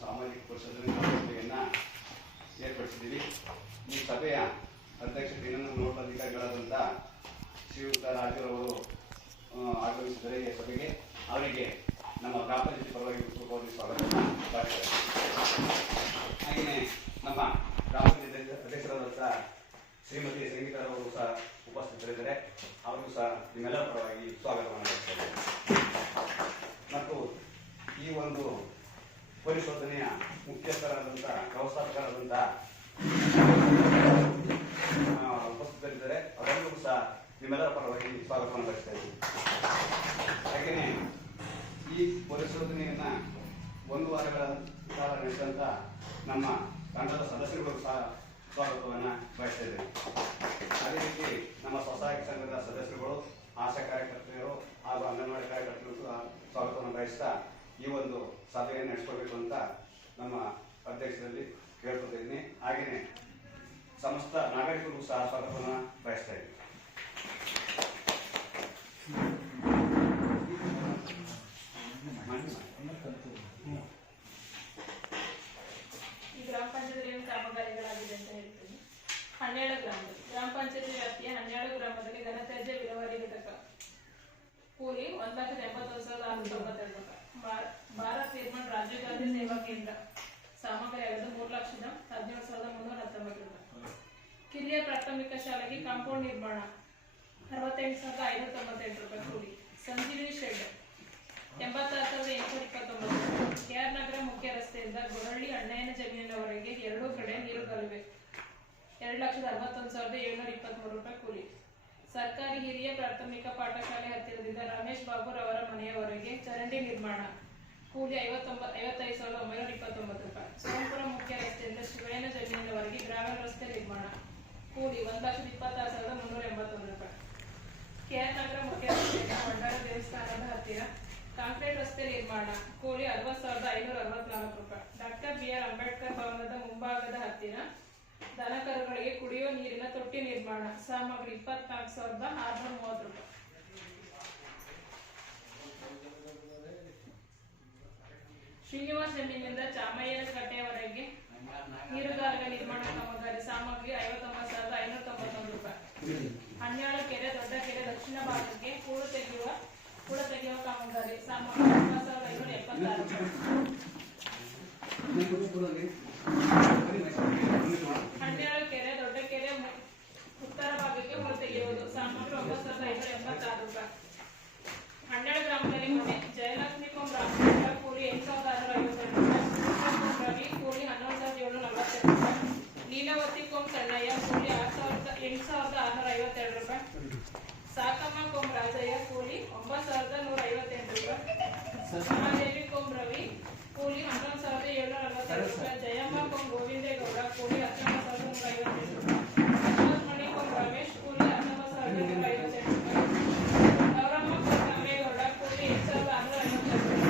ಸಾಮಾಜಿಕ ಪರಿಷತ್ತಿನ ಏರ್ಪಡಿಸಿದ್ದೀವಿ. ಈ ಸಭೆಯ ಅಧ್ಯಕ್ಷತೆಯನ್ನು ನೋಡಲಾಧಿಕಾರಿಗಳಾದಂಥ ಶ್ರೀಯುತ ರಾಜರವರು ಆಗಮಿಸಿದರೆ ಈ ಸಭೆಗೆ ಅವರಿಗೆ ನಮ್ಮ ಗ್ರಾಮ ಪಂಚಾಯತಿ ಪರವಾಗಿ ಪೂರ್ವಕವಾಗಿ ಸ್ವಾಗತವನ್ನು ಬಯಸ್ತೇವೆ. ಹಾಗೆಯೇ ನಮ್ಮ ಗ್ರಾಮ ಪಂಚಾಯತಿ ಅಧ್ಯಕ್ಷರಾದಂಥ ಶ್ರೀಮತಿ ಸಂಗೀತರವರು ಸಹ ಉಪಸ್ಥಿತರಿದ್ದಾರೆ. ಅವರಿಗೂ ಸಹ ನಿಮ್ಮೆಲ್ಲರ ಪರವಾಗಿ ಸ್ವಾಗತವನ್ನು ಬಯಸ್ತೇವೆ. ಮತ್ತು ಈ ಒಂದು ಪರಿಶೋಧನೆಯ ಮುಖ್ಯಸ್ಥರಾದಂಥ ವ್ಯವಸ್ಥಾಪಕರಾದಂಥ ಉಪಸ್ಥಿತರಿದ್ದಾರೆ. ಅವರಿಗೂ ಸಹ ನಿಮ್ಮೆಲ್ಲರ ಪರವಾಗಿ ಸ್ವಾಗತವನ್ನು ಬಯಸ್ತೇವೆ. ಹಾಗೆಯೇ ಈ ಪರಿಶೋಧನೆಯನ್ನು 1 ವಾರಗಳ ಕಾಲ ನಡೆಸಿದಂಥ ನಮ್ಮ ತಂಡದ ಸದಸ್ಯರುಗಳು ಸಹ ಸ್ವಾಗತವನ್ನು ಬಯಸ್ತಿದ್ದೇವೆ. ಅದೇ ರೀತಿ ನಮ್ಮ ಸ್ವಸಹಾಯಕ ಸಂಘದ ಸದಸ್ಯರುಗಳು, ಆಶಾ ಕಾರ್ಯಕರ್ತರು ಹಾಗೂ ಅಂಗನವಾಡಿ ಕಾರ್ಯಕರ್ತರು ಸಹ ಸ್ವಾಗತವನ್ನು ಬಯಸ್ತಾ ಈ ಒಂದು ಸಭೆಯನ್ನು ನಡೆಸ್ಕೊಳ್ಬೇಕು ಅಂತ ನಮ್ಮ ಅಧ್ಯಕ್ಷರಲ್ಲಿ ಕೇಳ್ಕೊತಿದ್ದೀನಿ. ಹಾಗೆಯೇ ಸಮಸ್ತ ನಾಗರಿಕರಿಗೂ ಸಹ ಸ್ವಾಗತವನ್ನು ಬಯಸ್ತಾ ಇದ್ದೀನಿ. ಈ ಗ್ರಾಮ ಪಂಚಾಯತ್ ಏನು ಕಾಮಗಾರಿಗಳಾಗಿದೆ ಅಂತ ಹೇಳ್ತೀನಿ. 12 ಗ್ರಾಮ ಪಂಚಾಯತಿ ವ್ಯಾಪ್ತಿಯ 12 ಗ್ರಾಮದಲ್ಲಿ ಘನತ್ಯಾಜ್ಯ ವಿಲೇವಾರಿ ಘಟಕ ಕೂಲಿ 1,81,692 ರೂಪಾಯಿ. ಭಾರತ್ ನಿರ್ಮಾಣ್ ರಾಜೀವ್ ಗಾಂಧಿ ಸೇವಾ ಕೇಂದ್ರ ಸಾಮಗ್ರಿ ಆಗೋದು 3,17,319 ರೂಪಾಯಿ. ಕಿರಿಯ ಪ್ರಾಥಮಿಕ ಶಾಲೆಗೆ ಕಾಂಪೌಂಡ್ ನಿರ್ಮಾಣ 68,598 ರೂಪಾಯಿ ಕೂಲಿ. ಸಂಜೀವಿನಿ ಶೆಡ್ 86,829. ಕೆಆರ್ ನಗರ ಮುಖ್ಯ ರಸ್ತೆಯಿಂದ ಗೊರಳ್ಳಿ ಅಣ್ಣಯ್ಯನ ಜಮೀನಿನವರೆಗೆ 2 ಕಡೆ ನೀರುಗಳಿವೆ 2,61,723 ರೂಪಾಯಿ ಕೂಲಿ. ಸರ್ಕಾರಿ ಹಿರಿಯ ಪ್ರಾಥಮಿಕ ಪಾಠಶಾಲೆ ಹತ್ತಿರದಿಂದ ರಮೇಶ್ ಬಾಬುರವರ ಮನೆಯವರೆಗೆ ಚರಂಡಿ ನಿರ್ಮಾಣ ಕೂಲಿ 55,929 ರೂಪಾಯಿ. ಸೋಂಪುರ ಮುಖ್ಯ ರಸ್ತೆಯಿಂದ ಶಿವಯ್ಯನ ಜಮೀನಿನವರೆಗೆ ಗ್ರಾಮೀಣ ರಸ್ತೆ ನಿರ್ಮಾಣ ಕೂಲಿ 1,26,381 ರೂಪಾಯಿ. ಕೆಆರ್ ನಗರ ಮುಖ್ಯ ರಸ್ತೆಯಿಂದ ಭಂಡಾರ ದೇವಸ್ಥಾನದ ಹತ್ತಿರ ಕಾಂಕ್ರೀಟ್ ರಸ್ತೆ ನಿರ್ಮಾಣ ಕೂಲಿ 60,564 ರೂಪಾಯಿ. ಡಾಕ್ಟರ್ BR ಅಂಬೇಡ್ಕರ್ ಭವನದ ಮುಂಭಾಗದ ಹತ್ತಿರ ದನಕರುಗಳಿಗೆ ಕುಡಿಯುವ ನೀರಿನ ತೊಟ್ಟಿ ನಿರ್ಮಾಣ ಸಾಮಗ್ರಿ 24,630 ರೂಪಾಯಿ. ಶ್ರೀನಿವಾಸ ಜಮೀನಿಂದ ಚಾಮಯ್ಯನ ಕಟ್ಟೆಯವರೆಗೆ ನೀರುಗಾಲುವೆ ನಿರ್ಮಾಣ ಕಾಮಗಾರಿ ಸಾಮಗ್ರಿ 59,591 ರೂಪಾಯಿ. ಹನ್ಯಾಳ ಕೆರೆ ದೊಡ್ಡ ಕೆರೆ ದಕ್ಷಿಣ ಭಾಗಕ್ಕೆ ಕೂಳು ತೆಗೆಯುವ ಕಾಮಗಾರಿ ಸಾಮಗ್ರಿ 20,576 ರೂಪಾಯಿ. ಹನ್ಯಾಳ ಕೆರೆ ದೊಡ್ಡ ಕೆರೆ ಉತ್ತರ ಭಾಗಕ್ಕೆ ಕೂಳು ತೆಗೆಯುವುದು ಸಾಮಗ್ರಿ 9,586 ರೂಪಾಯಿ. 12 ಗ್ರಾಮದಲ್ಲಿ ಮನೆ ಜಯಲಕ್ಷ್ಮಿ ರಾಮಚಂದ್ರ ಕೂಲಿ 8,652 ರೂಪಾಯಿ. ರವಿ ಕೂಲಿ 11,742 ರೂಪಾಯಿ. ಲೀಲಾವತಿ ಸಣ್ಣಯ್ಯ ಕೂಲಿ 8,652 ರೂಪಾಯಿ. ಸಾಕಮ್ಮ ರಾಜಯ್ಯ ಕೂಲಿ 9,158 ರೂಪಾಯಿ. ಮಹಾದೇವಿ ರವಿ ಕೂಲಿ 11,742 ರೂಪಾಯಿ. ಜಯಮ್ಮ ಗೋವಿಂದೇಗೌಡ ಕೂಲಿ 19,158 ರೂಪಾಯಿ. ಮಣಿ ರಮೇಶ್ ಕೂಲಿ 19,158 ರೂಪಾಯಿ. ಗೌರಮ್ಮ ರಾಮೇಗೌಡ ಕೂಲಿ 8,652 ರೂಪಾಯಿ.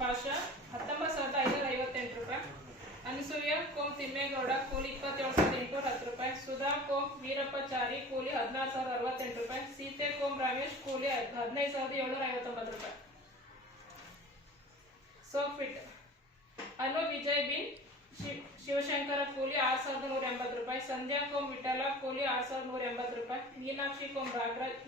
ಪಾಷಾ 19,558 ರೂಪಾಯಿ. ಅನಸೂಯ ತಿಮ್ಮೇಗೌಡ ಕೂಲಿ 27,810 ರೂಪಾಯಿ. ಸುಧಾ ವೀರಪ್ಪಚಾರಿ ಕೂಲಿ 16,068 ರೂಪಾಯಿ. ಸೀತೆ ರಮೇಶ್ ಕೂಲಿ 15,759 ರೂಪಾಯಿ. ಸೋಫಿಟ್ ಅನು ವಿಜಯ್ ಬಿನ್ ಶಿವಶಂಕರ ಕೂಲಿ 6,180 ರೂಪಾಯಿ. ಸಂಧ್ಯಾ ವಿಠಲ ಕೂಲಿ 6,180 ರೂಪಾಯಿ. ಮೀನಾಕ್ಷಿ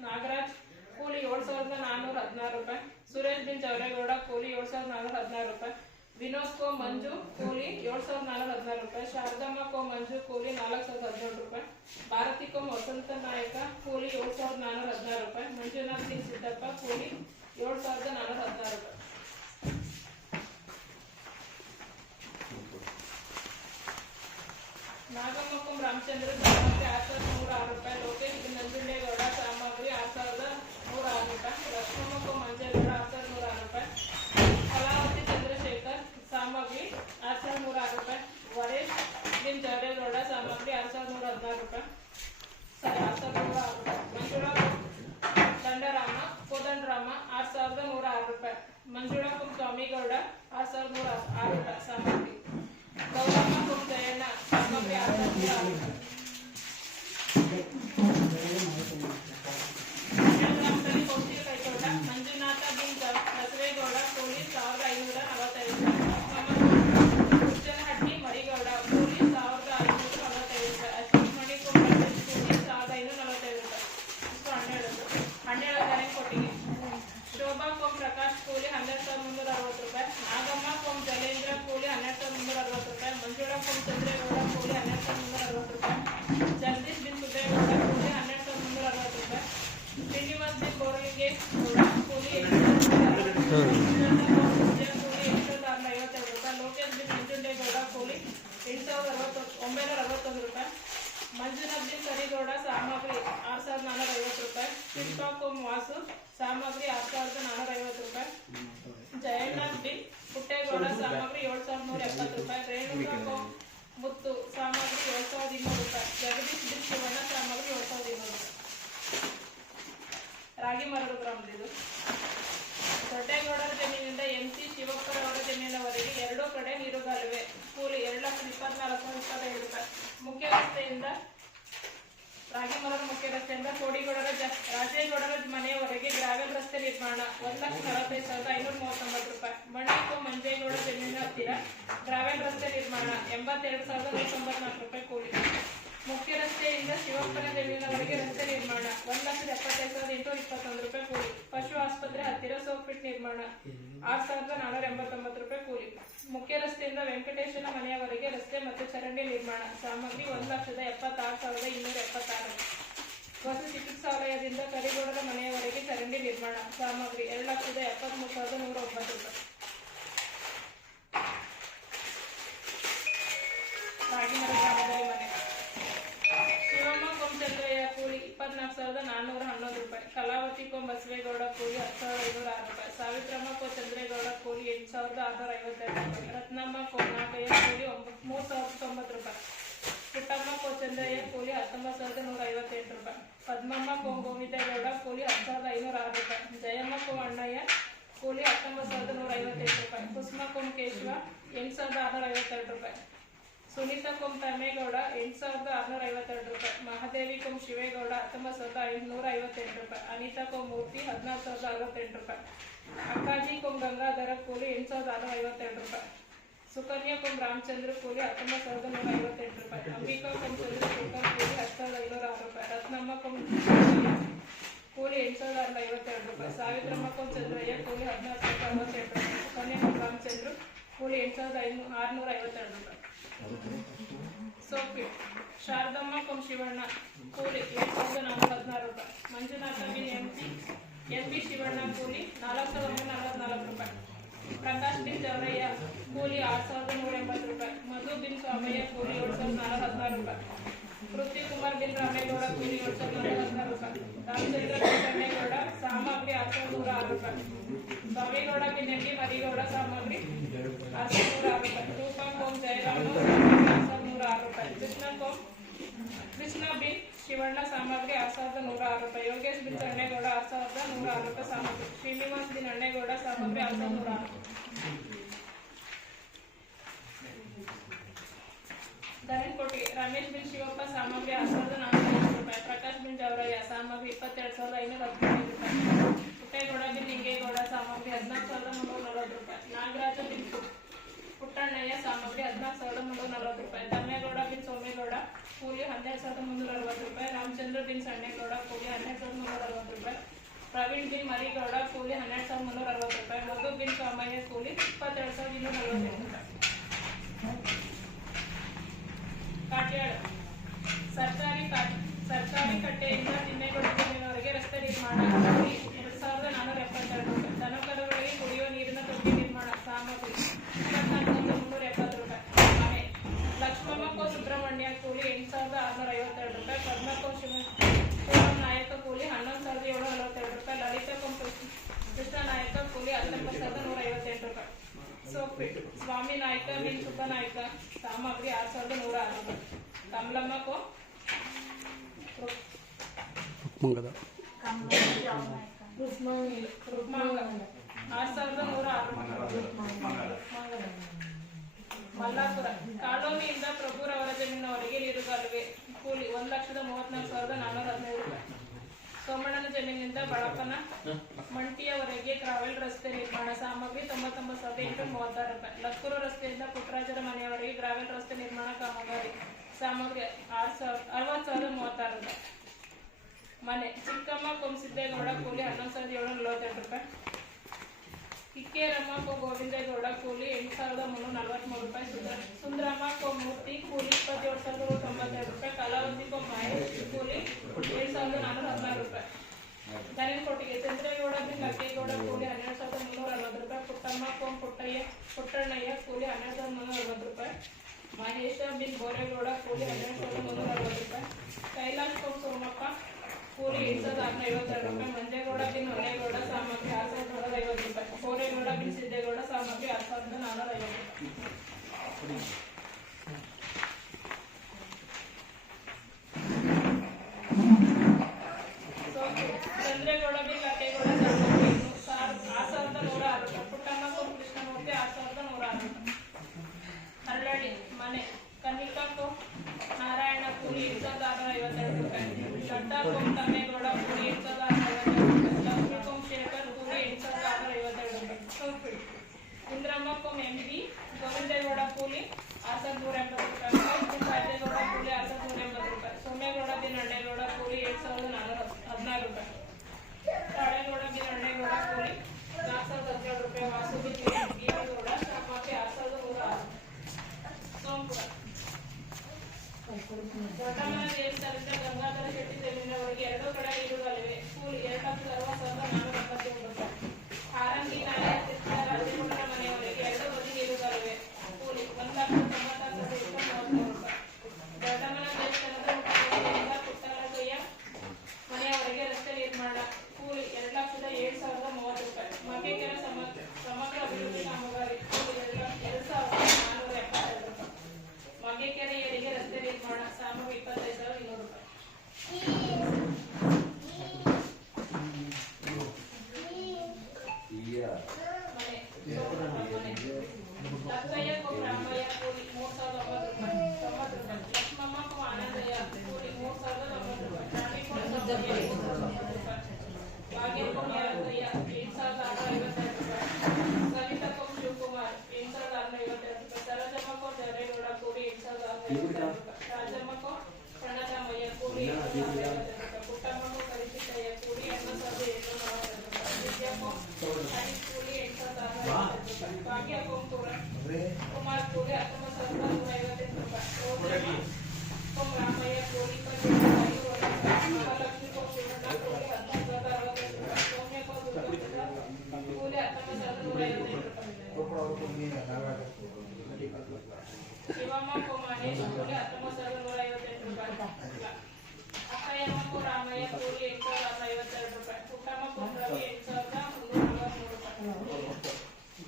ನಾಗರಾಜ್ ಕೂಲಿ 7,416 ರೂಪಾಯಿ. ಸುರೇಶ್ ಬಿನ್ ಜವರೇಗೌಡ ಕೂಲಿ 7,416 ರೂಪಾಯಿ. ವಿನೋದ್ ಮಂಜು ಕೂಲಿ 7,416 ರೂಪಾಯಿ. ಶಾರದಮ್ಮ ಮಂಜು ಕೂಲಿ 4,017 ರೂಪಾಯಿ. ಭಾರತಿ ವಸಂತ ನಾಯಕ ಕೂಲಿ 7,416 ರೂಪಾಯಿ. ಮಂಜುನಾಥ್ ಸಿಂಗ್ ಸಿದ್ದಪ್ಪ ಕೂಲಿ 7,416 ರೂಪಾಯಿ. ನಾಗಮ್ಮ ರಾಮಚಂದ್ರ ಸಾಮಗ್ರಿ 6,106 ರೂಪಾಯಿ. ಲೋಕೇಶ್ ನಂಜುಂಡೇಗೌಡ ಸಾಮಗ್ರಿ 6,106 ರೂಪಾಯಿ. ಲಕ್ಷ್ಮಮ್ಮ ಮಂಜೇಗೌಡ 6,106 ರೂಪಾಯಿ. ಕಲಾವತಿ ಚಂದ್ರಶೇಖರ್ ಸಾಮಗ್ರಿ 6,106 ರೂಪಾಯಿ. ವರೇಶ್ ಬಿನ್ ಜವರೇಗೌಡ ಸಾಮಗ್ರಿ 6,116 ರೂಪಾಯಿ. 6,106 ರೂಪಾಯಿ. ಮಂಜುಳಾ ದಂಡರಾಮ ಕೋದಂಡರಾಮ 6,106 ರೂಪಾಯಿ. ಮಂಜುಳಾ ಸ್ವಾಮಿಗೌಡ 6,106 ರೂಪಾಯಿ ಸಾಮಗ್ರಿ. ಗೌರಮ್ಮ ಜಯಣ್ಣ ಸಾಮಗ್ರಿ 6,106 ಗ್ರಾಮದಲ್ಲಿ ಪೌಷ್ಟಿಕ ಕೈತೋಟ ಮಂಜುನಾಥ ಬಿನ್ ಬಸವೇಗೌಡ ಕೂಲಿ 1545 ಉಚ್ಚನಹಟ್ಟಿ ಮರಿಗೌಡ ಕೂಲಿ 1545 ರೂಪಾಯಿ. ಅಶ್ವತ್ಥಮಣಿ ಕೂಲಿ 1545 ರೂಪಾಯಿ. ಇಷ್ಟು 12 ಕೊಟ್ಟಿಗೆ. ಶೋಭಾ ಕೋಮ್ ಪ್ರಕಾಶ್ ಕೂಲಿ 12360 ರೂಪಾಯಿ. ನಾಗಮ್ಮ ಕೋಮ್ ಜಲೇಂದ್ರ ಕೂಲಿ 12360 ರೂಪಾಯಿ. ಮಂಜುಳಾ ಕೋಮ್ ಚಂದ್ರೇಗೌಡ ಕೂಲಿ 12360 ರೂಪಾಯಿ. ಜಗದೀಶ್ ಬಿನ್ ಸುಬ್ಬೇಗೌಡ ಕೂಲಿ 12360 ರೂಪಾಯಿ. ಶ್ರೀನಿವಾಸ್ ಬಿನ್ ಬೋರಲಿಗೆ ಕೂಲಿ 8,652 ರೂಪಾಯಿ. ಲೋಕೇಶ್ ಬಿನ್ ಮಂಜುಂಡೇಗೌಡ ಕೂಲಿ 8,961 ರೂಪಾಯಿ. ಮಂಜುನಾಥ್ ಬಿನ್ ಕರಿಗೌಡ ಸಾಮಗ್ರಿ 6,450 ರೂಪಾಯಿ. ಶಿಲ್ಪಾ ಕೋಮ್ ವಾಸು ಸಾಮಗ್ರಿ 6,450 ರೂಪಾಯಿ. ಜಯನಾಥ್ ಬಿನ್ ಪುಟ್ಟೇಗೌಡ ಸಾಮಗ್ರಿ 7,170 ರೂಪಾಯಿ. ರೇಣುಕಾ ಕೋಮ್ ಮುತ್ತು ಸಾಮಗ್ರಿ 7,200 ರೂಪಾಯಿ. ಜಗದೀಶ್ ಬಿನ್ ಶಿವಣ್ಣ ಸಾಮಗ್ರಿ 7,200 ರೂಪಾಯಿ. ರಾಗಿಮರಡು ಗ್ರಾಮದಿದು. ದೊಡ್ಡೇಗೌಡರ ಜಮೀನಿಂದ ಎಂಸಿ ಶಿವಪ್ಪರವರ ಜಮೀನಿನವರೆಗೆ 2 ಕಡೆ ನೀರುಗಾಲುವೆ ಕೂಲಿ 2,24,025 ರೂಪಾಯಿ. ಮುಖ್ಯ ರಸ್ತೆಯಿಂದ ರಾಗಿಮರಡು ಮುಖ್ಯ ರಸ್ತೆಯಿಂದ ಕೋಡಿಗೌಡರ ರಾಜೇಗೌಡರ ಮನೆಯವರೆಗೆ ಗ್ರಾವೆಲ್ ರಸ್ತೆ ನಿರ್ಮಾಣ 1,45,539 ರೂಪಾಯಿ. ಮಣಿಕೋ ಮಂಜೇಗೌಡ ಜಮೀನಿನ ಹತ್ತಿರ ಗ್ರಾವೆಲ್ ರಸ್ತೆ ನಿರ್ಮಾಣ 82,194 ರೂಪಾಯಿ ಕೂಲಿ. ಮುಖ್ಯ ರಸ್ತೆಯಿಂದ ಶಿವಪ್ಪನ ಜಮೀನಿನವರೆಗೆ ರಸ್ತೆ ನಿರ್ಮಾಣ 1,75,821 ರೂಪಾಯಿ ಕೂಲಿ. ಪಶು ಆಸ್ಪತ್ರೆ ಹತ್ತಿರ ಸೋಪ್ ಪಿಟ್ ನಿರ್ಮಾಣ 6,489 ರೂಪಾಯಿ ಕೂಲಿ. ಮುಖ್ಯ ರಸ್ತೆಯಿಂದ ವೆಂಕಟೇಶನ ಮನೆಯವರೆಗೆ ರಸ್ತೆ ಮತ್ತು ಚರಂಡಿ ನಿರ್ಮಾಣ ಸಾಮಗ್ರಿ 1,76,276. ವಸತಿ ಚಿಕಿತ್ಸಾಲಯದಿಂದ ಕರಿಗೌಡರ ಮನೆಯವರೆಗೆ ಚರಂಡಿ ನಿರ್ಮಾಣ ಸಾಮಗ್ರಿ 2,73,109 ರೂಪಾಯಿ. ರಾಗಿಮರ ಗ್ರಾಮದಲ್ಲಿ ಮನೆ. ಶಿವಮ್ಮ ಕೊಂಚಂದ್ರಯ್ಯ ಕೂಲಿ 24,411 ರೂಪಾಯಿ. ಕಲಾವತಿ ಕೋಂ ಬಸವೇಗೌಡ ಕೂಲಿ 10,506 ರೂಪಾಯಿ. ಸಾವಿತ್ರಮ್ಮ ಕೋ ಚಂದ್ರೇಗೌಡ ಕೂಲಿ 8,652 ರೂಪಾಯಿ. ರತ್ನಮ್ಮ ಕೋ ನಾಗಯ್ಯ ಕೂಲಿ 3,090 ರೂಪಾಯಿ. ಪುಟ್ಟಮ್ಮ ಕೋ ಚಂದ್ರಯ್ಯ ಕೂಲಿ 19,158 ರೂಪಾಯಿ. ಪದ್ಮಮ್ಮ ಕೋ ಗೋವಿಂದೇಗೌಡ ಕೂಲಿ 10,506 ರೂಪಾಯಿ. ಜಯಮ್ಮ ಕೋ ಅಣ್ಣಯ್ಯ ಕೂಲಿ 19,158 ರೂಪಾಯಿ. ಕುಸುಮ ಕೋಂ ಕೇಶವ 8,652 ರೂಪಾಯಿ. ಸುನೀತಾ ಕೋಮ್ ತಮ್ಮೇಗೌಡ 8,652 ರೂಪಾಯಿ. ಮಹಾದೇವಿ ಕೋಮ್ ಶಿವೇಗೌಡ 19,558 ರೂಪಾಯಿ. ಅನಿತಾ ಕೋಮ್ ಮೂರ್ತಿ 14,068 ರೂಪಾಯಿ. ಅಕ್ಕಾಜಿ ಕೋಮ್ ಗಂಗಾಧರ ಕೂಲಿ 8,652 ರೂಪಾಯಿ. ಸುಕನ್ಯಾ ಕೋಮ್ ರಾಮಚಂದ್ರ ಕೂಲಿ 19,158 ರೂಪಾಯಿ. ಅಂಬಿಕಾ ಕೋಮ್ ಚಂದ್ರಶೇಖರ್ ಕೂಲಿ 10,506 ರೂಪಾಯಿ. ರತ್ನಮ್ಮ ಕೋಮ್ ಕೂಲಿ 8,652 ರೂಪಾಯಿ. ಸಾವಿತ್ರಮ್ಮ ಕೋಮ್ ಚಂದ್ರಯ್ಯ ಕೂಲಿ 14,068 ರೂಪಾಯಿ. ಸುಕನ್ಯಾ ಕೋಮ್ ರಾಮಚಂದ್ರ ಕೂಲಿ 8,652 ರೂಪಾಯಿ. ಸೋಪಿ ಶಾರದಮ್ಮ ಕೋಂ ಶಿವಣ್ಣ ಕೂಲಿ 7,416 ರೂಪಾಯಿ. ಮಂಜುನಾಥ ಬಿನ್ ಎಂಪಿ ಶಿವಣ್ಣ ಕೂಲಿ 4,144 ರೂಪಾಯಿ. ಪ್ರಕಾಶ್ ಬಿನ್ ಜವರಯ್ಯ ಕೂಲಿ 6,180 ರೂಪಾಯಿ. ಮಧು ಬಿನ್ ಸ್ವಾಮಯ್ಯ ಕೂಲಿ 7,416 ರೂಪಾಯಿ. ಪೃಥ್ವಿಕುಮಾರ್ ಬಿನ್ ರಾಮೇಗೌಡ ಕೂಲಿ 7,416 ರೂಪಾಯಿ. ರಾಮಚಂದ್ರ ಬಿನ್ ರಾಮೇಗೌಡ ಸಾಮಗ್ರಿ 6,106 ರೂಪಾಯಿ. ಸ್ವಾಮಿಗೌಡ ಬಿನ್ ಎಂಡಿ ಮರಿಗೌಡ ಸಾಮಗ್ರಿ 6,106 ರೂಪಾಯಿ. ರೂಪಾ ಕೋಂ ಜಯರಾಮ 6,106 ರೂಪಾಯಿ. ಕೃಷ್ಣ ಬಿನ್ ಶಿವಣ್ಣ ಸಾಮಗ್ರಿ 6,106 ರೂಪಾಯಿ. ಯೋಗೇಶ್ ಬಿನ್ ಅಣ್ಣೇಗೌಡ 6,106 ರೂಪಾಯಿ ಸಾಮಗ್ರಿ. ಶ್ರೀನಿವಾಸ್ ಬಿನ್ ಅಣ್ಣೇಗೌಡ ಸಾಮಗ್ರಿ 6,106. ಧರಣ್ಕೋಟೆ ರಮೇಶ್ ಬಿನ್ ಶಿವಪ್ಪ ಸಾಮಗ್ರಿ 6,450 ರೂಪಾಯಿ. ಪ್ರಕಾಶ್ ಬಿನ್ ಜವರಯ್ಯ ಸಾಮಗ್ರಿ 22,515 ರೂಪಾಯಿ. ಪುಟ್ಟೇಗೌಡ ಬಿನ್ ನಿಂಗೇಗೌಡ ಸಾಮಗ್ರಿ 14,340 ರೂಪಾಯಿ. ನಾಗರಾಜ ಬಿನ್ ಪುಟ್ಟಣ್ಣಯ್ಯ ಸಾಮಗ್ರಿ 14,340 ರೂಪಾಯಿ. ತಮ್ಮೇಗೌಡ ಬಿನ್ ಸೋಮೇಗೌಡ ಕೂಲಿ 12,360 ರೂಪಾಯಿ. ರಾಮಚಂದ್ರ ಬಿನ್ ಸಣ್ಣೇಗೌಡ ಕೂಲಿ 12,360 ರೂಪಾಯಿ. ಪ್ರವೀಣ್ ಬಿನ್ ಮರಿಗೌಡ ಕೂಲಿ 12,360 ರೂಪಾಯಿ. ಮಧು ಬಿನ್ ಸ್ವಾಮಯ್ಯ ಕೂಲಿ 22,248 ರೂಪಾಯಿ. ಕಾಟ್ಯಾಳ ಸರ್ಕಾರಿ ಕಟ್ಟೆಯಿಂದ ತಿಮ್ಮೇಗೌಡ ಜಮೀನಿನವರೆಗೆ ರಸ್ತೆ ನಿರ್ಮಾಣ 2,472 ರೂಪಾಯಿ. ದನಕರುಗಳಿಗೆ ಕುಡಿಯುವ ನೀರಿನ ತೊಟ್ಟಿ ನಿರ್ಮಾಣ ಸಾಮಗ್ರಿ 24,370 ರೂಪಾಯಿ. ಮನೆ ಲಕ್ಷ್ಮಮ್ಮ ಕೋ ಸುಬ್ರಹ್ಮಣ್ಯ ಕೂಲಿ 8,652 ರೂಪಾಯಿ. ಪದ್ಮಕೋ ಶಿವರಾಮ್ ನಾಯಕ ಕೂಲಿ 11,742 ರೂಪಾಯಿ. ಲಲಿತಾ ಕೋ ಕೃಷ್ಣ ನಾಯಕ ಕೂಲಿ 19,158 ರೂಪಾಯಿ. ಸೋಪಿಟ್ ಸ್ವಾಮಿ ನಾಯಕ ಬಿನ್ ಸುಬ್ಬನಾಯಕ ಸಾಮಗ್ರಿ 6,106 ರೂಪಾಯಿ. ಕಮಲಮ್ಮ ಕೋ ರುಕ್ಮಾಂಗ 6,106 ರೂಪಾಯಿ. ಮಲ್ಲಾಪುರ ಕಾಲೋನಿಯಿಂದ ಪ್ರಭುರವರ ಜಮೀನಿನವರೆಗೆ ನೀರುಗಾಲುವೆ 2,34,417 ರೂಪಾಯಿ. ಸೋಮಣ್ಣನ ಜಮೀನಿನಿಂದ ಬಳಪನ ಮಂಟಿಯವರೆಗೆ ಗ್ರಾವೆಲ್ ರಸ್ತೆ ನಿರ್ಮಾಣ ಸಾಮಗ್ರಿ 99,836 ರೂಪಾಯಿ. ಲಕ್ಕೂರು ರಸ್ತೆಯಿಂದ ಪುಟ್ಟರಾಜರ ಮನೆಯವರೆಗೆ ಗ್ರಾವೆಲ್ ರಸ್ತೆ ನಿರ್ಮಾಣ ಕಾಮಗಾರಿ ಸಾಮಗ್ರಿ 60,036 ರೂಪಾಯಿ. ಮನೆ ಚಿಕ್ಕಮ್ಮ ಕೊಮ್ಸಿದ್ದೇಗೌಡ ಕೂಲಿ 11,742 ರೂಪಾಯಿ. ಕಿಕ್ಕೇರಮ್ಮ ಗೋವಿಂದೇಗೌಡ ಕೂಲಿ 8,343 ರೂಪಾಯಿ. ಸುಂದರಮ್ಮ ಮೂರ್ತಿ ಕೂಲಿ 27,192 ರೂಪಾಯಿ. ಕಲಾವತಿ ಮಹೇಶ್ ಕೂಲಿ 7,416 ರೂಪಾಯಿ. ದನಿನಕೊಟ್ಟಿಗೆ ಚಂದ್ರೇಗೌಡ ಬಿನ್ ಲಕ್ಕೇಗೌಡ ಕೂಲಿ 12,360 ರೂಪಾಯಿ. ಪುಟ್ಟಮ್ಮ ಪುಟ್ಟಣ್ಣಯ್ಯ ಕೂಲಿ 12,360 ರೂಪಾಯಿ. ಮಹೇಶ ಬಿನ್ ಬೋರೇಗೌಡ ಕೂಲಿ 12,360 ರೂಪಾಯಿ. ಕೈಲಾಶ್ ಸೋಮಪ್ಪ ಕೂಲಿ 8,652 ರೂಪಾಯಿ. ಮಂಜೇಗೌಡ ಬಿನ್ ಹೊನ್ನೇಗೌಡ ಸಾಮಗ್ರಿ 6,150 ರೂಪಾಯಿ. ಬೋರೇಗೌಡ ಬಿನ್ ಸಿದ್ದೇಗೌಡ ಸಾಮಗ್ರಿ 6,450 ರೂಪಾಯಿ. ಚಂದ್ರೇಗೌಡ ಬಿನ್ ಲಕ್ಕೇಗೌಡ ಸಾಮಗ್ರಿ 6,106 ರೂಪಾಯಿ. ಪುಟ್ಟಮ್ಮ ಕೃಷ್ಣಮೂರ್ತಿ 6,106 ರೂಪಾಯಿ. ಹರಳಡಿ ಮನೆ ಕನಿಕಾ ನಾರಾಯಣ ಕೂಲಿ 8,652 ರೂಪಾಯಿ. ಲಡ್ಡಾ ತಮ್ಮೇಗೌಡ ಕೂಲಿ 8,652 ರೂಪಾಯಿ. ಲಕ್ಷ್ಮೀ ಶೇಖರ್ ಕೂಲಿ 8,652 ರೂಪಾಯಿ. ಇಂದ್ರಮ್ಮ ಎಂಬಿ ಗೋವಿಂದೇಗೌಡ ಕೂಲಿ 6,180 ರೂಪಾಯಿ. ರಾಜೇಗೌಡ ಕೂಲಿ 6,180 ರೂಪಾಯಿ. ಸೋಮೇಗೌಡ ಬಿನ್ ಅಣ್ಣೇಗೌಡ ಕೂಲಿ 7,414 ರೂಪಾಯಿ. ತಾಳೇಗೌಡ ಬಿನ್ ಅಣ್ಣೇಗೌಡ ಕೂಲಿ 4,017 ರೂಪಾಯಿ. ವಾಸು ಬಿನ್ ಗೀರೇಗೌಡ ಸಾಮಗ್ರಿ 6,106. ಸೋಂಪುರ ದೊಡ್ಡಮ್ಮನ ದೇವಸ್ಥಾನದಿಂದ ಗಂಗಾಧರ ಶೆಟ್ಟಿ ಜಮೀನಿನವರೆಗೆ 2 ಕಡೆ ಇರುವಲ್ಲಿವೆ. ಕೂಲಿ 2,60,477 ರೂಪಾಯಿ. ಹಾರಂಗಿ ನಾಯಕ ರಾಜೇಗೌಡರ ಮನೆಯವರೆಗೆ 2 ಬದಿ ಇರುವಲ್ಲಿವೆ. ಕೂಲಿ 1,96,233 ರೂಪಾಯಿ. ದೊಡ್ಡಮ್ಮನ ದೇವಸ್ಥಾನದ ಮುಖ್ಯದಿಂದ ಪುಟ್ಟರಾಜಯ್ಯ ಮನೆಯವರೆಗೆ ರಸ್ತೆ ನಿರ್ಮಾಣ ಕೂಲಿ 2,07,030 ರೂಪಾಯಿ. ಮಗೇಕೆರೆ ಸಮಗ್ರ ಅಭಿವೃದ್ಧಿ ಕಾಮಗಾರಿ ಕೂಲಿ 2,472 ರೂಪಾಯಿ. ಮಗೇಕೆರೆ ಏರಿಗೆ ರಸ್ತೆ ನಿರ್ಮಾಣ ಸಾಮಗ್ರಿ 25,200 ರೂಪಾಯಿ. ಲಕ್ಕಯ್ಯ ರಾಮಯ್ಯ ಕೂಲಿ 3,090 ರೂಪಾಯಿ 90 ರೂಪಾಯಿ. ಲಕ್ಷ್ಮಮ್ಮ ಆನಂದಯ್ಯ ಕೂಲಿ 3,090 ರೂಪಾಯಿ. ರಾಣಿಪುರ 3,090 ರೂಪಾಯಿ. ಭಾಗ್ಯಪ್ಪ ಯಾರಯ್ಯ 8,652 ರೂಪಾಯಿ. ಸವಿತಾ ಶಿವಕುಮಾರ್ 8,652 ರೂಪಾಯಿ. ಸರೋಜಮ್ಮ ದೇವರೇಗೌಡ ಕೂಲಿ 8,652 ರೂಪಾಯಿ. ರಾಜಮ್ಮ ಪ್ರಣತಮಯ್ಯ ಕೂಲಿ 8,652 ರೂಪಾಯಿ. ಪುಟ್ಟಮ್ಮ ಪರಿಚಿತಯ್ಯ ಕೂಲಿ 8,740 ರೂಪಾಯಿ. ವಿದ್ಯಾಪ್ಪ ಕೂಲಿ 8,652 ರೂಪಾಯಿ. ಭಾಗ್ಯಪ್ಪ ಕುಮಾರ್ ಕೂಲಿ 19,158 ರೂಪಾಯಿ. ರಾಮಯ್ಯ ಕೂಲಿ 27,500 ರೂಪಾಯಿ. ಮಹಾಲಕ್ಷ್ಮಿ ಶಿವಣ್ಣ ಕೂಲಿ 19,062 ರೂಪಾಯಿ. ಸೌಮ್ಯಪ್ಪ ದುರ್ಗಪುರ ಕೂಲಿ 19,158 ರೂಪಾಯಿ. ಶಿವಮ್ಮ ಮಹೇಶ್ ಕೂಲಿ 19,158 ರೂಪಾಯಿ. ಅಕ್ಕಯ್ಯಮ್ಮ ರಾಮಯ್ಯ ಕೂಲಿ 8,652 ರೂಪಾಯಿ. ಪುಟ್ಟಮ್ಮ ರವಿ 8,343 ರೂಪಾಯಿ.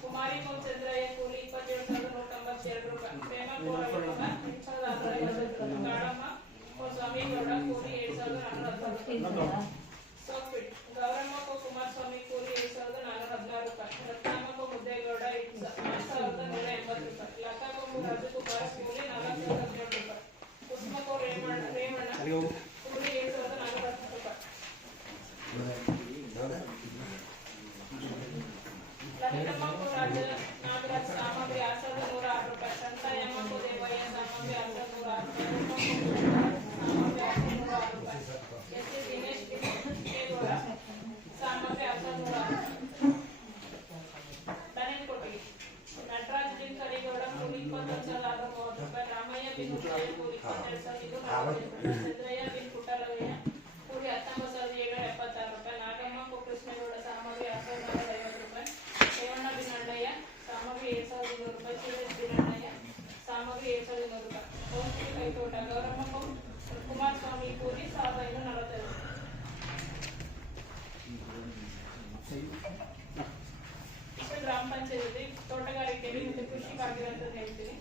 ಕುಮಾರಿ ಚಂದ್ರಯ್ಯ ಕೂಲಿ 27,192 ರೂಪಾಯಿ. ಪ್ರೇಮ ರವಿಗೌಡ 8,652 ರೂಪಾಯಿ. ಕಾಳಮ್ಮ ಸ್ವಾಮಿಗೌಡ ಕೂಲಿ 7,410 ರೂಪಾಯಿ. ಸೋಪಿಟ್ ಗೌರಮ್ಮ ಕುಮಾರಸ್ವಾಮಿ ಕೂಲಿ 7,416 ರೂಪಾಯಿ. ರತ್ನಮ್ಮ ಮುದ್ದೇಗೌಡ 8,180 ರೂಪಾಯಿ. ಲತಾಕೊಂಬು ರಾಜಕುಮಾರ್ ಕೂಲಿ 4,017 ರೂಪಾಯಿ. ಕುಸುಮಕೋ ರೇವಣ್ಣ ಕೂಲಿ 7,410 ರೂಪಾಯಿ. ಲಲಿತಮ್ಮ ನಾಗರಾಜ್ ಸಾಮಗ್ರಿ 6,106 ರೂಪಾಯಿ. ಸಂತಾಯಮ್ಮ ದೇವಯ್ಯ ಸಾಮಗ್ರಿ 6,106 ರೂಪಾಯಿ. ಸಾಮಗ್ರಿ 6,106 ರೂಪಾಯಿ. ಎಸ್ ದಿನೇಶ್ ಗೌಡ ಸಾಮಗ್ರಿ 6,106. ದನಿನಕೊಟ್ಟಿಗೆ ನಟರಾಜ್ ಬಿನ್ ಕರಿಗೌಡ ಕೂಲಿ 21,630 ರೂಪಾಯಿ. ರಾಮಯ್ಯ ಬಿನ್ ಕೂಲಿ 22,240 ರೂಪಾಯಿ. ಚಂದ್ರಯ್ಯ ಬಿನ್ ಪುಟ್ಟರಾಜಯ್ಯ ಕೂಲಿ 19,776 ರೂಪಾಯಿ. ನಾಗಮ್ಮ ಕೃಷ್ಣಗೌಡ ಸಾಮಗ್ರಿ 6,450 ರೂಪಾಯಿ. ರೇವಣ್ಣ ಬಿನ್ ಅಣ್ಣಯ್ಯ ಸಾಮಗ್ರಿ 7,200 ರೂಪಾಯಿ. ಸುರೇಶ್ ಬಿನ್ ಅಣ್ಣಯ್ಯ ಸಾಮಗ್ರಿ 7,200 ರೂಪಾಯಿ. ಸೋಂಪುರಿ ಕೈತೋಟ ಗೌರಮ್ಮ ಕುಮಾರಸ್ವಾಮಿ ಕೂಲಿ 1,545 ರೂಪಾಯಿ. ಗ್ರಾಮ ಪಂಚಾಯತಿ ತೋಟಗಾರಿಕೆಯಲ್ಲಿ ಮತ್ತು ಕೃಷಿ ಆಗಿರೋಂತ ಹೇಳ್ತೀನಿ.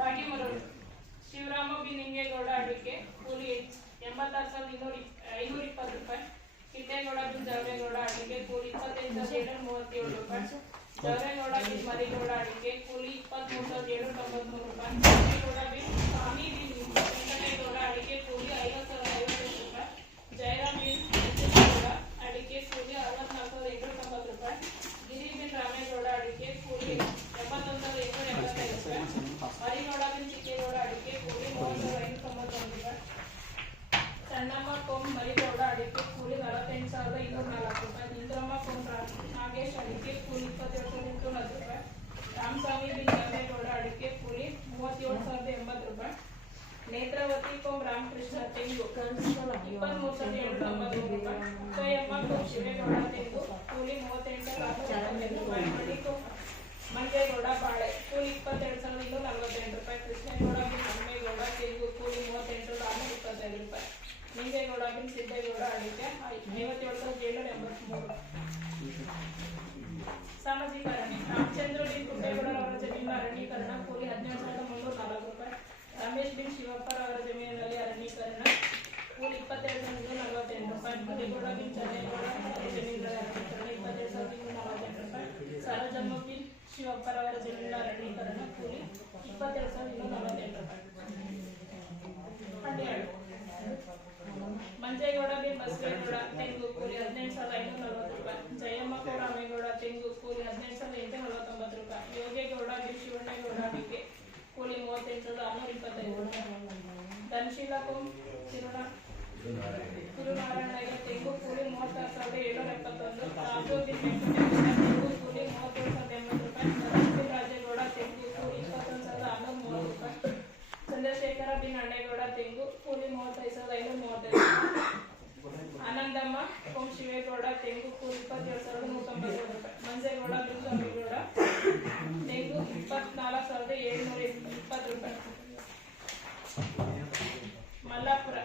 ರಾಗಿಮರೂರು ಶಿವರಾಮ ಬಿ ನಿಂಗೇಗೌಡ ಅಡಿಕೆ ಕೂಲಿ 86,520 ರೂಪಾಯಿ. ಕಿಟ್ಟೇಗೌಡ ಬಿನ್ ಜವರೇಗೌಡ ಅಡಿಕೆ ಕೂಲಿ 25,737 ರೂಪಾಯಿ. ಜವರೇಗೌಡ ಬಿನ್ ಮರಿಗೌಡ ಅಡಿಕೆ ಕೂಲಿ 23,793 ರೂಪಾಯಿ. ಕಿಟ್ಟೇಗೌಡ ಬಿನ್ ಸ್ವಾಮಿ ಬಿನ್ ನೇತ್ರಾವತಿ ಕೋಂ ರಾಮಕೃಷ್ಣ ತೆಂಗು 23,793 ರೂಪಾಯಿ. ಉದಯಮ್ಮ ಕೋಂ ಶಿವೇಗೌಡ ತೆಂಗು ಕೂಲಿ 38,428 ರೂಪಾಯಿ. ಮಣಿಕೋಂ ಮಂಜೇಗೌಡ ಬಾಳೆ ಕೂಲಿ 22,248 ರೂಪಾಯಿ. ಕೃಷ್ಣೇಗೌಡ ಬಿನ್ ಹನುಮೇಗೌಡ ತೆಂಗು ಕೂಲಿ 38,625 ರೂಪಾಯಿ. ನಿಂಗೇಗೌಡ ಬಿನ್ ಸಿದ್ದೇಗೌಡ ಅಡಿಕೆ 57,783. ಸಾಮಾಜಿಕ ಅರಣ್ಯ ರಾಮಚಂದ್ರ ಬಿನ್ ಕುಪ್ಪೇಗೌಡರವರ ಜಮೀನಿನ ಅರಣ್ಯೀಕರಣ ಕೂಲಿ 17,304 ರೂಪಾಯಿ. ರಮೇಶ್ ಬಿನ್ ಶಿವಪ್ಪರವರ ಜಮೀನಿನಲ್ಲಿ ಅರಣ್ಯೀಕರಣ ಕೂಲಿ 22,248 ರೂಪಾಯಿ. ಮರಿಗೌಡ ಬಿನ್ ಚನ್ನೇಗೌಡ ಜಮೀನಿನಲ್ಲಿ ಅರಣ್ಯೀಕರಣ 22,248 ರೂಪಾಯಿ. ಸರೋಜಮ್ಮ ಬಿನ್ ಶಿವಪ್ಪರವರ ಜಮೀನಿನ ಅರಣ್ಯೀಕರಣ ಕೂಲಿ 22,248 ರೂಪಾಯಿ. ಹನ್ನೆರಡು ಮಂಜೇಗೌಡ ಬಿನ್ ಬಸವೇಗೌಡ ತೆಂಗು ಕೂಲಿ 18,540 ರೂಪಾಯಿ. ಜಯಮ್ಮ ಕೋ ರಾಮೇಗೌಡ ತೆಂಗು ಕೂಲಿ 18,849 ರೂಪಾಯಿ. ಯೋಗೇಗೌಡ ಬಿನ್ ಶಿವಣ್ಣೇಗೌಡ ಅಡಿಕೆ ಕೂಲಿ 38,625 ರೂಪಾಯಿ. ಧನಶೀಲ ಕೋಂ ತಿರುನಾರಾಯಣಯ್ಯ ತೆಂಗು ಕೂಲಿ 36,771. ರಾಜು ಬಿನ್ ವೆಂಕಟೇಶ ತೆಂಗು ಕೂಲಿ 37,080 ರೂಪಾಯಿ. ಬಿನ್ ರಾಜೇಗೌಡ ತೆಂಗು ಕೂಲಿ 21,630 ರೂಪಾಯಿ. ಚಂದ್ರಶೇಖರ ಬಿನ್ ಅಣ್ಣೇಗೌಡ ತೆಂಗು ಕೂಲಿ 35,535 ರೂಪಾಯಿ. ಆನಂದಮ್ಮ ಕೋಂ ಶಿವೇಗೌಡ ತೆಂಗು ಕೂಲಿ 27,192 ರೂಪಾಯಿ. ಮಂಜೇಗೌಡ ಬಿನ್ ಸ್ವಾಮಿಗೌಡ ತೆಂಗು 24,720 ರೂಪಾಯಿ. ಮಲ್ಲಾಪುರ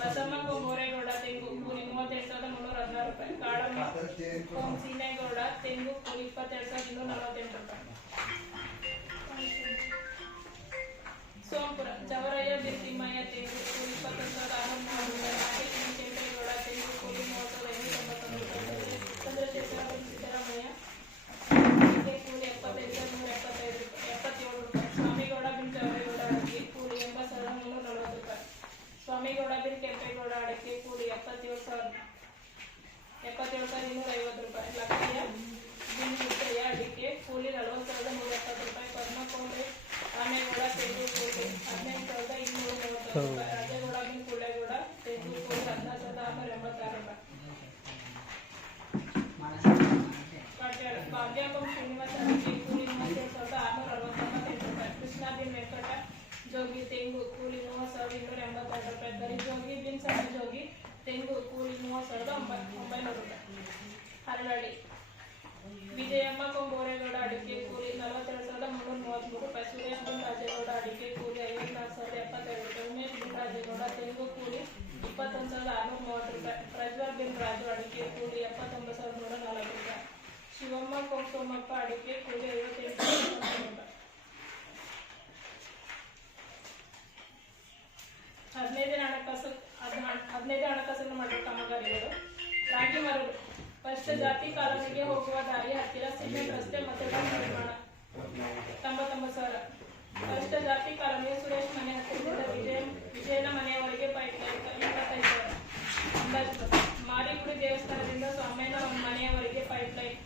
ಬಸಮ್ಮ ಕೋಂ ಗೋರೇಗೌಡ ತೆಂಗು ಕೂಲಿ 38,316 ರೂಪಾಯಿ. ಕಾಳಮ್ಮ ಕೋಂ ಸೀನೇಗೌಡ ತೆಂಗು ಕೂಲಿ 22,248 ರೂಪಾಯಿ. ಸೋಂಪುರ ಜವರಯ್ಯ ಬಿನ್ ತಿಮ್ಮಯ್ಯ ತೆಂಗು ಕೂಲಿ 21,630 ರೂಪಾಯಿ. ನಾಗೇಶ್ ಕೆಂಪೇಗೌಡ ತೆಂಗು ಕೂಲಿ 30,591 ರೂಪಾಯಿ. ಚಂದ್ರಶೇಖರ ಬಿನ್ ಸಿದ್ದರಾಮಯ್ಯ ಕೂಲಿ 75,177 ರೂಪಾಯಿ. ಸ್ವಾಮಿಗೌಡ ಬಿನ್ ಜವರೇಗೌಡ ಅಡಿಕೆ ಕೂಲಿ 80,340 ರೂಪಾಯಿ. ಸ್ವಾಮಿಗೌಡ ಬಿನ್ ಕೆಂಪೇಗೌಡ ಅಡಿಕೆ ಕೂಲಿ 77,250 ರೂಪಾಯಿ. ಲಕ್ಕಯ್ಯ ಬಿನ್ ಮುದ್ದಯ್ಯ ಅಡಿಕೆ ಕೂಲಿ 40,170 ರೂಪಾಯಿ. ಪದ್ಮಕೋಂಡೆ ರಾಮೇಗೌಡ ತೆಂಗು ಕೂಲಿ 15,230 ರೂಪಾಯಿ. ರಾಜೇಗೌಡ ಬಿನ್ ಕುಳ್ಳೇಗೌಡ ತೆಂಗು ಕೂಲಿ 14,686 ರೂಪಾಯಿ. ಭಾಗ್ಯಕೋಂ ಶ್ರೀನಿವಾಸ ಅಡಿಕೆ ಕೂಲಿ 37,668 ರೂಪಾಯಿ. ಕೃಷ್ಣ ಬಿನ್ ವೆಂಕಟ ಜೋಗಿ ತೆಂಗು ಕೂಲಿ 30,282 ರೂಪಾಯಿ. ಗರಿಜೋಗಿ ಬಿನ್ ಸಣ್ಣಜೋಗಿ ತೆಂಗು ಕೂಲಿ 30,900 ರೂಪಾಯಿ. ಹರಳಳ್ಳಿ ವಿಜಯಮ್ಮ ಕೋಂ ಬೋರೇಗೌಡ ಅಡಿಕೆ ಕೂಲಿ 42,333 ರೂಪಾಯಿ. ಸುರೇಶ್ ಬಿನ್ ರಾಜೇಗೌಡ ಅಡಿಕೆ ಕೂಲಿ 54,072 ರೂಪಾಯಿ. ಉಮೇಶ್ ಬಿನ್ ರಾಜೇಗೌಡ ತೆಂಗು ಕೂಲಿ 21,630 ರೂಪಾಯಿ. ಪ್ರಜ್ವಲ್ ಬಿನ್ ರಾಜು ಅಡಿಕೆ ಕೂಲಿ 79,104 ರೂಪಾಯಿ. ಶಿವಮ್ಮ ಕೋಂ ಸೋಮಪ್ಪ ಅಡಿಕೆ ಕೂಲಿ 58,000 ರೂಪಾಯಿ. 15 ಹಣಕಾಸನ್ನು ಮಾಡುವ ಕಾಮಗಾರಿಗಳು. ರಾಗಿ ಮರಳು ಫಸ್ಟ್ ಜಾತಿ ಕಾಲೋನಿಗೆ ಹೋಗುವ ದಾರಿ ಹತ್ತಿರ ಸಿಮೆಂಟ್ ರಸ್ತೆ ಮತ್ತು ಡಾಮ್ ನಿರ್ಮಾಣ 99,000. ಫಸ್ಟ್ ಜಾತಿ ಕಾಲೋನಿಯ ಸುರೇಶ್ ಮನೆ ಹತ್ತಿರದಿಂದ ವಿಜಯನ ಮನೆಯವರೆಗೆ ಪೈಪ್ಲೈನ್ 25,000. ಅಂದಾಜು ಮಾರಿಗುಡಿ ದೇವಸ್ಥಾನದಿಂದ ಸ್ವಾಮಿಯನ ಮನೆಯವರೆಗೆ ಪೈಪ್ಲೈನ್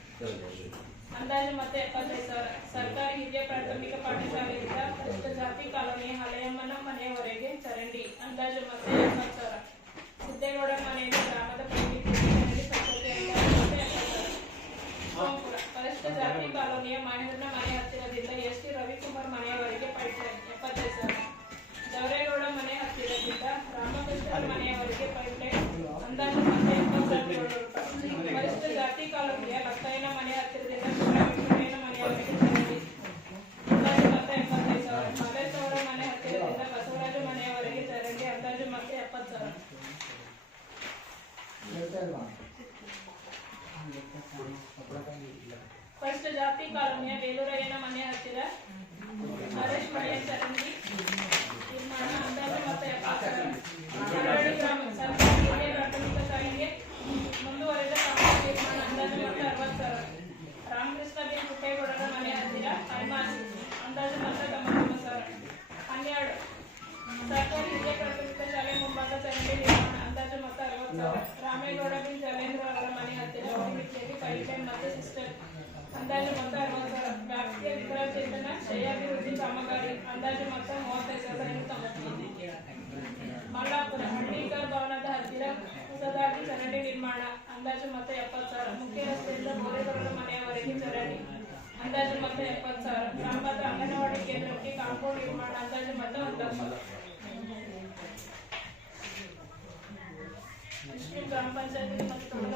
ಅಂದಾಜು ಮತ್ತೆ 75,000. ಸರ್ಕಾರಿ ಹಿರಿಯ ಪ್ರಾಥಮಿಕ ಪಾಠಶಾಲೆಯಿಂದ ಫಸ್ಟ್ ಜಾತಿ ಕಾಲೋನಿಯ ಹಳೆಯಮ್ಮನ ಮನೆಯವರೆಗೆ ಚರಂಡಿ ಅಂದಾಜು ಮತ್ತೆ 70,000. ಸಿದ್ದೇಗೌಡ ಮನೆಯಿಂದ ಗ್ರಾಮದ ಪೈಕಿ ಸ್ವಚ್ಛತೆ ಅಂದಾಜು ಮತ್ತೆ 70,000. ಸೋಂಪುರ ಫಸ್ಟ್ ಜಾತಿ ಕಾಲೋನಿಯ ಮಹೇಂದ್ರನ ಮನೆ ಹತ್ತಿರದಿಂದ ಎಸ್.ಟಿ. ರವಿಕುಮಾರ್ ಮನೆಯವರೆಗೆ ಪೈಪ್ಲೈನ್ 75,000. ಜವರೇಗೌಡ ಮನೆ ಹತ್ತಿರದಿಂದ ರಾಮಕೃಷ್ಣ ಮನೆಯವರೆಗೆ ಪೈಪ್ಲೈನ್ ಅಂದಾಜು ಮತ್ತೆ 70,000 ರೂಪಾಯಿ. ಫಸ್ಟ್ ಜಾತಿ ಕಾಲೋನಿಯ ಲಕ್ಕಯ್ಯನ ಮನೆ ಹತ್ತಿರದಿಂದ ಶಿವರಾಮೇಶ್ವರಯ್ಯನ ಮನೆಯವರೆಗೆ ಚರಂಡಿ ಅಂದಾಜು ಮತ್ತೆ 75,000. ಮಲೇಶ್ ಅವರ ಮನೆ ಹತ್ತಿರದಿಂದ ಬಸವರಾಜ ಮನೆಯವರೆಗೆ ಚರಂಡಿ ಅಂದಾಜು ಮತ್ತೆ 70,000. ಫಸ್ಟ್ ಜಾತಿ ಕಾಲೋನಿಯ ಬೇಲೂರಯ್ಯನ ಮನೆ ಹತ್ತಿರ ಹರೇಶ್ ಮಳೆಯ ಚರಂಡಿ ನಿರ್ಮಾಣ ಅಂದಾಜು ಮತ್ತೆ 70,000. ಹರಳಿ ಗ್ರಾಮ ಸರ್ಕಾರಿ ಹಿರಿಯ ಪ್ರಾಥಮಿಕ ಶಾಲೆಗೆ ಮುಂದುವರೆದ ಕಾಮಗಾರಿ ನಿರ್ಮಾಣ ಅಂದಾಜು ಮತ್ತೆ 60,000. ರಾಮಕೃಷ್ಣ ಬಿನ್ ಕುಪ್ಪೇಗೌಡರ ಮನೆ ಹತ್ತಿರ ಕೈಮಾಸಿ ಅಂದಾಜು ಮತ್ತೆ 99,000. 12 ಸರ್ಕಾರಿ ಹಿರಿಯ ಪ್ರಾಥಮಿಕ ಶಾಲೆ ಮುಂಭಾಗ ಚರಂಡಿ ನಿರ್ಮಾಣ ಅಂದಾಜು ಮತ್ತೆ 60,000. ರಾಮೇಗೌಡ ಬಿನ್ ಜಲೇಂದ್ರ ಅವರ ಮನೆ ಹತ್ತಿರ ಮಿಟ್ಟಿಯಲ್ಲಿ ಪೈಪ್ಲೈನ್ ಮತ್ತೆ ಸಿಸ್ಟಮ್ ಅಂದಾಜು ಮತ್ತೆ 60,000. ವ್ಯಾಪ್ತಿಯ ವಿಕಲಚೇತನ ಶ್ರೇಯಾಭಿವೃದ್ಧಿ ಕಾಮಗಾರಿ ಅಂದಾಜು ಮತ್ತೆ 35,590. ಮಲ್ಲಾಪುರ ಹಳ್ಳಿಕರ್ ಭವನದ ಹತ್ತಿರ ಹೊಸದಾಗಿ ಚರಂಡಿ ನಿರ್ಮಾಣ ಅಂದಾಜು ಮತ್ತೆ 70,000. ಮುಖ್ಯ ರಸ್ತೆಯಿಂದ ಬೋರೇಗೌಡರ ಮನೆಯವರೆಗೆ ಚರಂಡಿ ಅಂದಾಜು ಮತ್ತೆ 70,000. ಗ್ರಾಮದ ಅಂಗನವಾಡಿ ಕೇಂದ್ರಕ್ಕೆ ಕಾಂಪೌಂಡ್ ನಿರ್ಮಾಣ ಅಂದಾಜು ಮತ್ತೆ 1 ಲಕ್ಷ. ಗ್ರಾಮ ಪಂಚಾಯತಿಗೆ ಮತ್ತು